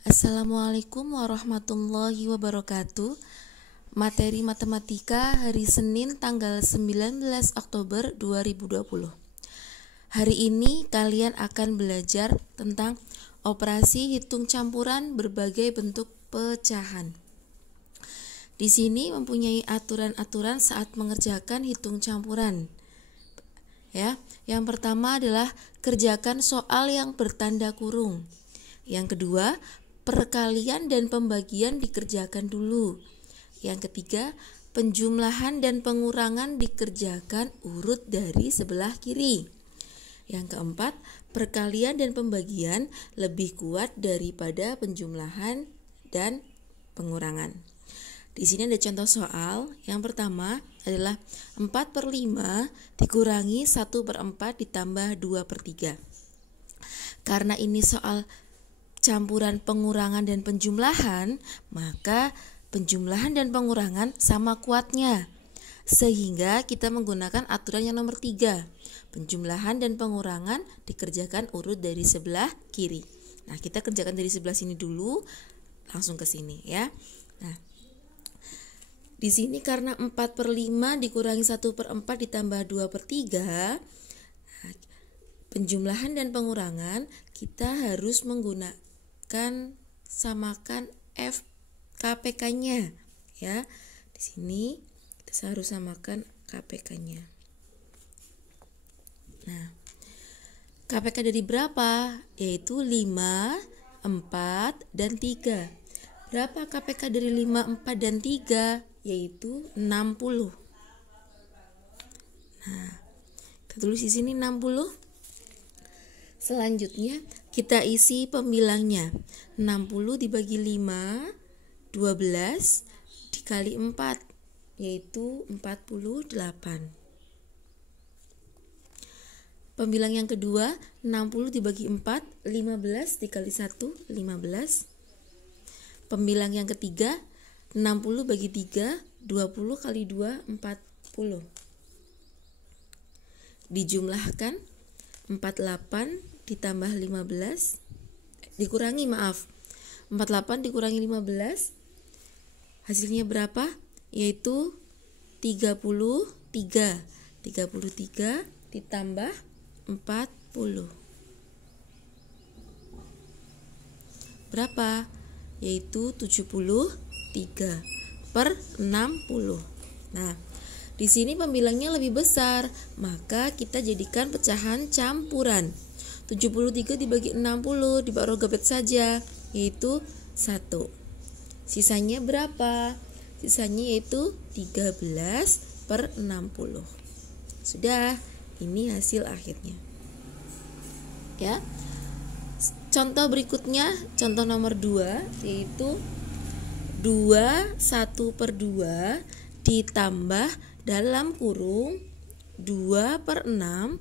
Assalamualaikum warahmatullahi wabarakatuh. Materi matematika hari Senin tanggal 19 Oktober 2020. Hari ini kalian akan belajar tentang operasi hitung campuran berbagai bentuk pecahan. Di sini mempunyai aturan-aturan saat mengerjakan hitung campuran. Ya, yang pertama adalah kerjakan soal yang bertanda kurung. Yang kedua, perkalian dan pembagian dikerjakan dulu. Yang ketiga, penjumlahan dan pengurangan dikerjakan urut dari sebelah kiri. Yang keempat, perkalian dan pembagian lebih kuat daripada penjumlahan dan pengurangan. Di sini ada contoh soal. Yang pertama adalah 4/5 dikurangi 1/4 ditambah 2/3. Karena ini soal campuran pengurangan dan penjumlahan, maka penjumlahan dan pengurangan sama kuatnya. Sehingga kita menggunakan aturan yang nomor 3. Penjumlahan dan pengurangan dikerjakan urut dari sebelah kiri. Nah, kita kerjakan dari sebelah sini dulu, langsung ke sini ya. Nah, di sini karena 4/5 dikurangi 1/4 ditambah 2/3, penjumlahan dan pengurangan kita harus menggunakan samakan F KPK-nya ya. Di sini kita harus samakan KPK-nya. Nah, KPK dari berapa? Yaitu 5, 4, dan 3. Berapa KPK dari 5, 4, dan 3? Yaitu 60. Nah, kita tulis di sini 60. Selanjutnya kita isi pembilangnya. 60 dibagi 5, 12 dikali 4, yaitu 48. Pembilang yang kedua, 60 dibagi 4, 15 dikali 1, 15. Pembilang yang ketiga, 60 bagi 3, 20 kali 2, 40. Dijumlahkan, 48 ditambah 15, dikurangi 48 dikurangi 15, hasilnya berapa? Yaitu 33. 33 ditambah 40. Berapa? Yaitu 73/60. Nah, di sini pembilangnya lebih besar, maka kita jadikan pecahan campuran. 73 dibagi 60 dibarogebet saja, yaitu 1. Sisanya berapa? Sisanya yaitu 13/60. Sudah, ini hasil akhirnya. Ya. Contoh berikutnya, contoh nomor 2, yaitu 2 1/2 ditambah dalam kurung 2/6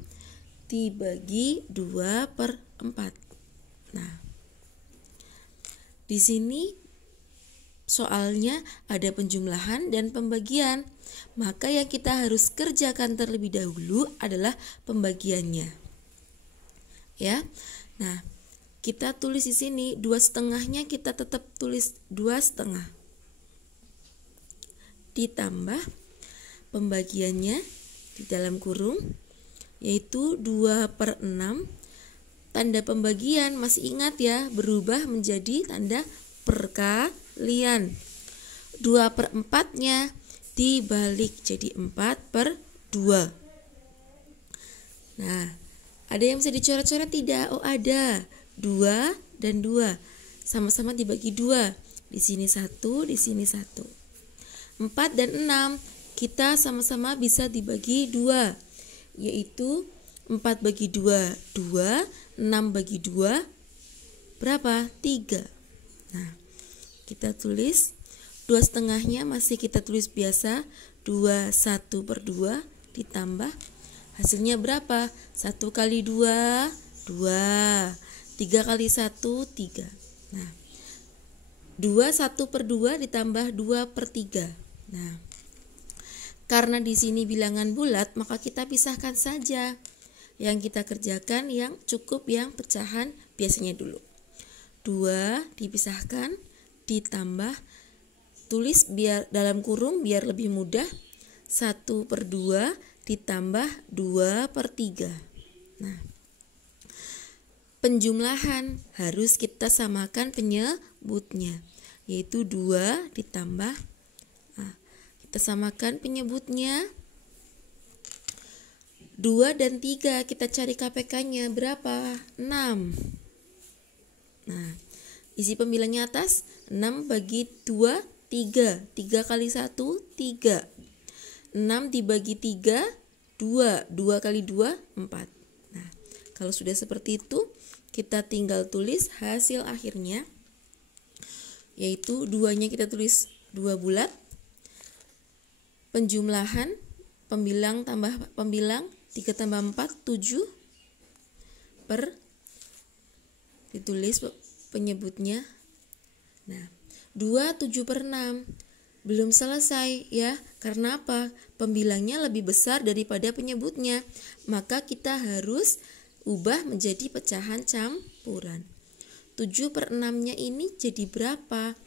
dibagi 2/4. Nah, di sini soalnya ada penjumlahan dan pembagian. Maka yang kita harus kerjakan terlebih dahulu adalah pembagiannya. Ya. Nah, kita tulis di sini 2/2-nya kita tetap tulis 2/2. Ditambah pembagiannya di dalam kurung yaitu 2/6. Tanda pembagian masih ingat ya, berubah menjadi tanda perkalian. 2/4-nya dibalik jadi 4/2. Nah, ada yang bisa dicoret-coret tidak? Oh, ada. 2 dan 2 sama-sama dibagi 2. Di sini 1, di sini 1. 4 dan 6 kita sama-sama bisa dibagi 2, yaitu 4 bagi 2, 2, 6 bagi 2, berapa? 3. Nah, kita tulis 2/2-nya masih kita tulis biasa, 2 1/2 ditambah hasilnya berapa? 1 kali 2, 2. 3 kali 1, 3. Nah, 2 1/2 ditambah 2/3. Nah, karena di sini bilangan bulat, maka kita pisahkan saja. Yang kita kerjakan yang cukup yang pecahan biasanya dulu. 2 dipisahkan, ditambah, tulis biar dalam kurung biar lebih mudah, 1/2 ditambah 2/3. Nah, penjumlahan harus kita samakan penyebutnya, yaitu 2 ditambah, kita samakan penyebutnya, 2 dan 3, kita cari KPK-nya berapa? 6. Nah, isi pembilangnya atas, 6 bagi 2, 3. 3 kali 1, 3. 6 dibagi 3, 2. 2 kali 2, 4. Nah, kalau sudah seperti itu, kita tinggal tulis hasil akhirnya, yaitu 2-nya kita tulis 2 bulat. Penjumlahan, pembilang tambah pembilang, 3 tambah 4, 7. Ditulis penyebutnya. Nah, 2 7/6. Belum selesai ya, karena apa? Pembilangnya lebih besar daripada penyebutnya. Maka kita harus ubah menjadi pecahan campuran. 7/6-nya ini jadi berapa?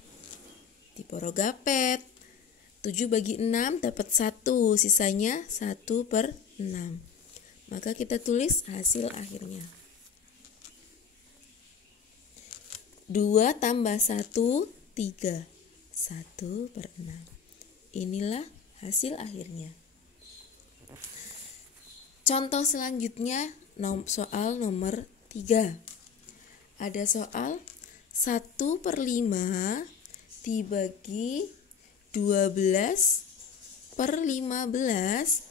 Diporogapet. 7 bagi 6 dapat 1, sisanya 1/6. Maka kita tulis hasil akhirnya. 2 tambah 1, 3. 1/6. Inilah hasil akhirnya. Contoh selanjutnya, soal nomor 3. Ada soal 1/5 dibagi 12/15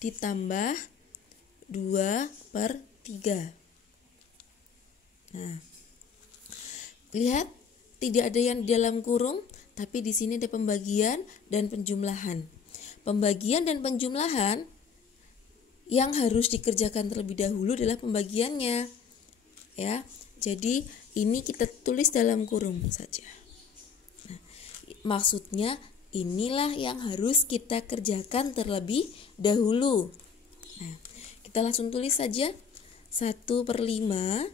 ditambah 2/3. Nah, lihat tidak ada yang di dalam kurung, tapi di sini ada pembagian dan penjumlahan. Pembagian dan penjumlahan yang harus dikerjakan terlebih dahulu adalah pembagiannya. Ya, jadi ini kita tulis dalam kurung saja. Nah, maksudnya inilah yang harus kita kerjakan terlebih dahulu. Nah, kita langsung tulis saja 1/5.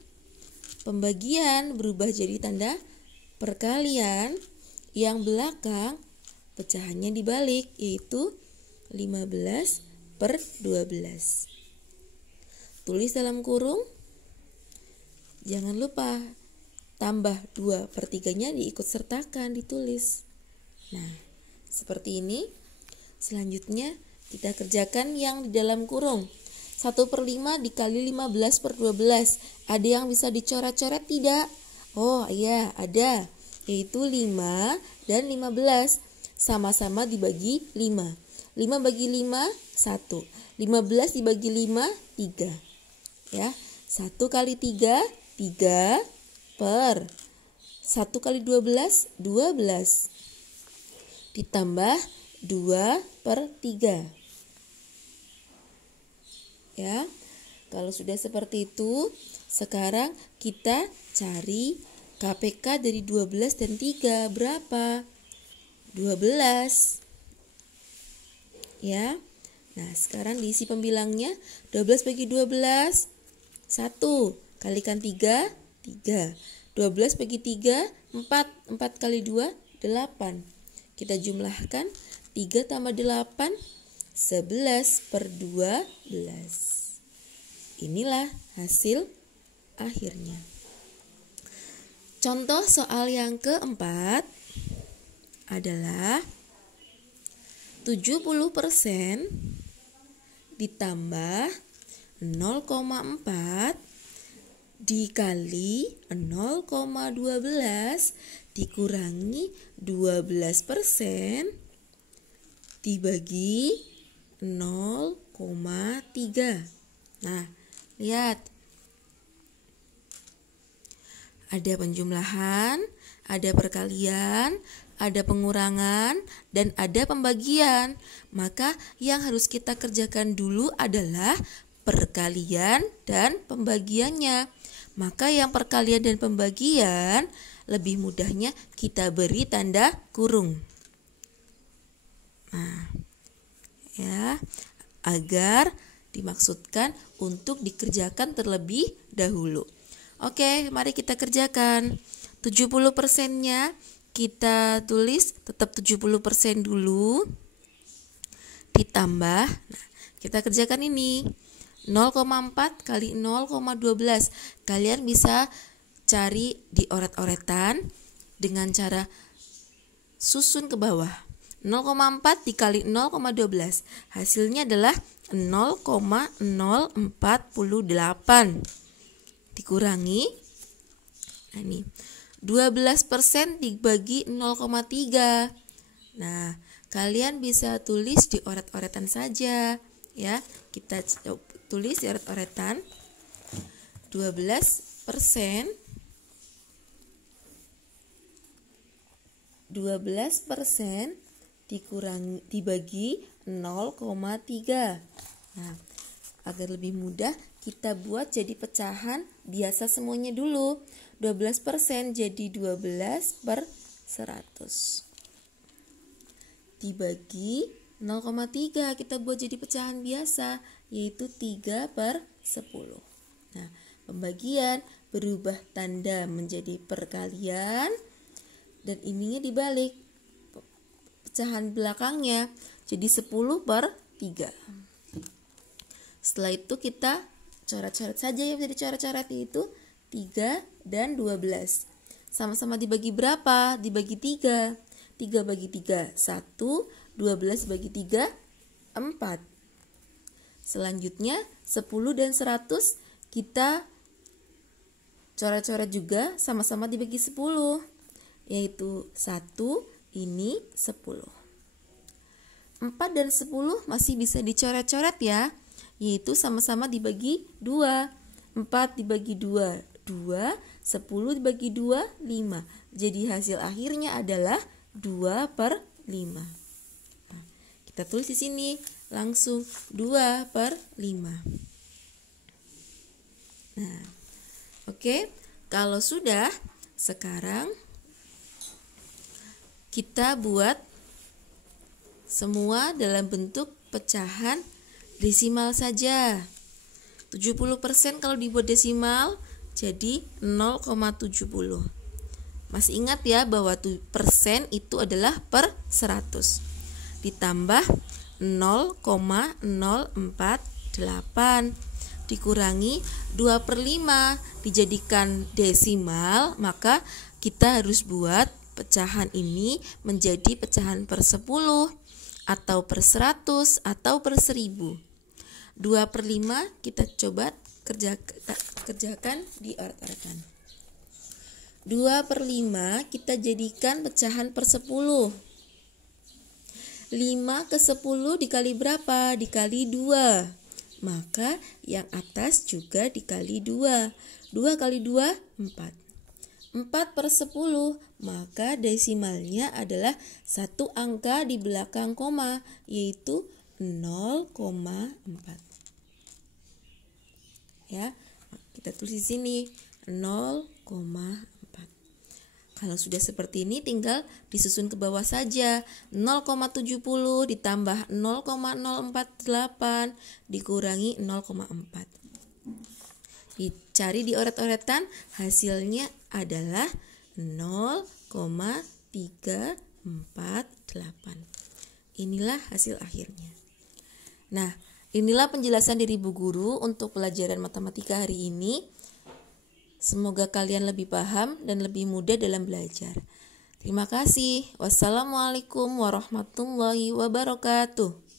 Pembagian berubah jadi tanda perkalian, yang belakang pecahannya dibalik, yaitu 15/12. Tulis dalam kurung. Jangan lupa tambah 2/3-nya diikut sertakan, ditulis. Nah, seperti ini. Selanjutnya kita kerjakan yang di dalam kurung. 1/5 dikali 15/12. Ada yang bisa dicoret-coret tidak? Oh iya, ada. Yaitu 5 dan 15. Sama-sama dibagi 5. 5 bagi 5, 1. 15 dibagi 5, 3. Ya, 1 kali 3, 3 per 1 kali 12, 12. Ditambah 2/3. Ya, kalau sudah seperti itu, sekarang kita cari KPK dari 12 dan 3 berapa? 12. Ya. Nah, sekarang diisi pembilangnya. 12 bagi 12, 1. Kalikan 3, 3. 12 bagi 3, 4. 4 kali 2, 8. Kita jumlahkan 3 tambah 8, 11/12. Inilah hasil akhirnya. Contoh soal yang keempat adalah 70% ditambah 0,4 dikali 0,12 dikurangi 12% dibagi 0,3. Nah, lihat. Ada penjumlahan, ada perkalian, ada pengurangan, dan ada pembagian. Maka yang harus kita kerjakan dulu adalah perkalian dan pembagiannya. Maka yang perkalian dan pembagian lebih mudahnya kita beri tanda kurung. Nah, ya, agar dimaksudkan untuk dikerjakan terlebih dahulu. Oke, mari kita kerjakan. 70%-nya kita tulis tetap 70% dulu, ditambah, nah, kita kerjakan ini 0,4 kali 0,12. Kalian bisa cari di oret-oretan dengan cara susun ke bawah. 0,4 dikali 0,12 hasilnya adalah 0,048 dikurangi, nah ini 12% dibagi 0,3. Nah, kalian bisa tulis di oret-oretan saja ya. Kita tulis di oret-oretan 12% dikurangi dibagi 0,3. Nah, agar lebih mudah kita buat jadi pecahan biasa semuanya dulu. 12% jadi 12/100 dibagi 0,3 kita buat jadi pecahan biasa, yaitu 3/10. Nah, pembagian berubah tanda menjadi perkalian dan ininya dibalik, pecahan belakangnya jadi 10/3. Setelah itu kita coret-coret saja ya, jadi coret-coret itu 3 dan 12. Sama-sama dibagi berapa? Dibagi 3. 3 bagi 3, 1. 12 bagi 3, 4. Selanjutnya 10 dan 100 kita coret-coret juga, sama-sama dibagi 10. Yaitu 1, ini 10. 4 dan 10 masih bisa dicoret-coret ya. Yaitu sama-sama dibagi 2. 4 dibagi 2, 2. 10 dibagi 2, 5. Jadi hasil akhirnya adalah 2/5. Nah, kita tulis di sini langsung 2/5. Nah, oke. Kalau sudah, sekarang kita buat semua dalam bentuk pecahan desimal saja. 70% kalau dibuat desimal jadi 0,70. Masih ingat ya bahwa persen itu adalah per 100. Ditambah 0,048 dikurangi 2/5 dijadikan desimal, maka kita harus buat pecahan ini menjadi pecahan per 10 atau per 100 atau per 1000. 2/5 kita coba kerjakan di oret-oretan. 2/5 kita jadikan pecahan per 10. 5 ke 10 dikali berapa? Dikali 2. Maka yang atas juga dikali 2. 2 kali 2, 4. 4/10, maka desimalnya adalah satu angka di belakang koma, yaitu 0,4. Ya, kita tulis di sini 0,4. Kalau sudah seperti ini tinggal disusun ke bawah saja. 0,70 ditambah 0,048 dikurangi 0,4. Dicari di oret-oretan, hasilnya adalah 0,348. Inilah hasil akhirnya. Nah, inilah penjelasan dari Bu Guru untuk pelajaran matematika hari ini. Semoga kalian lebih paham dan lebih mudah dalam belajar. Terima kasih. Wassalamualaikum warahmatullahi wabarakatuh.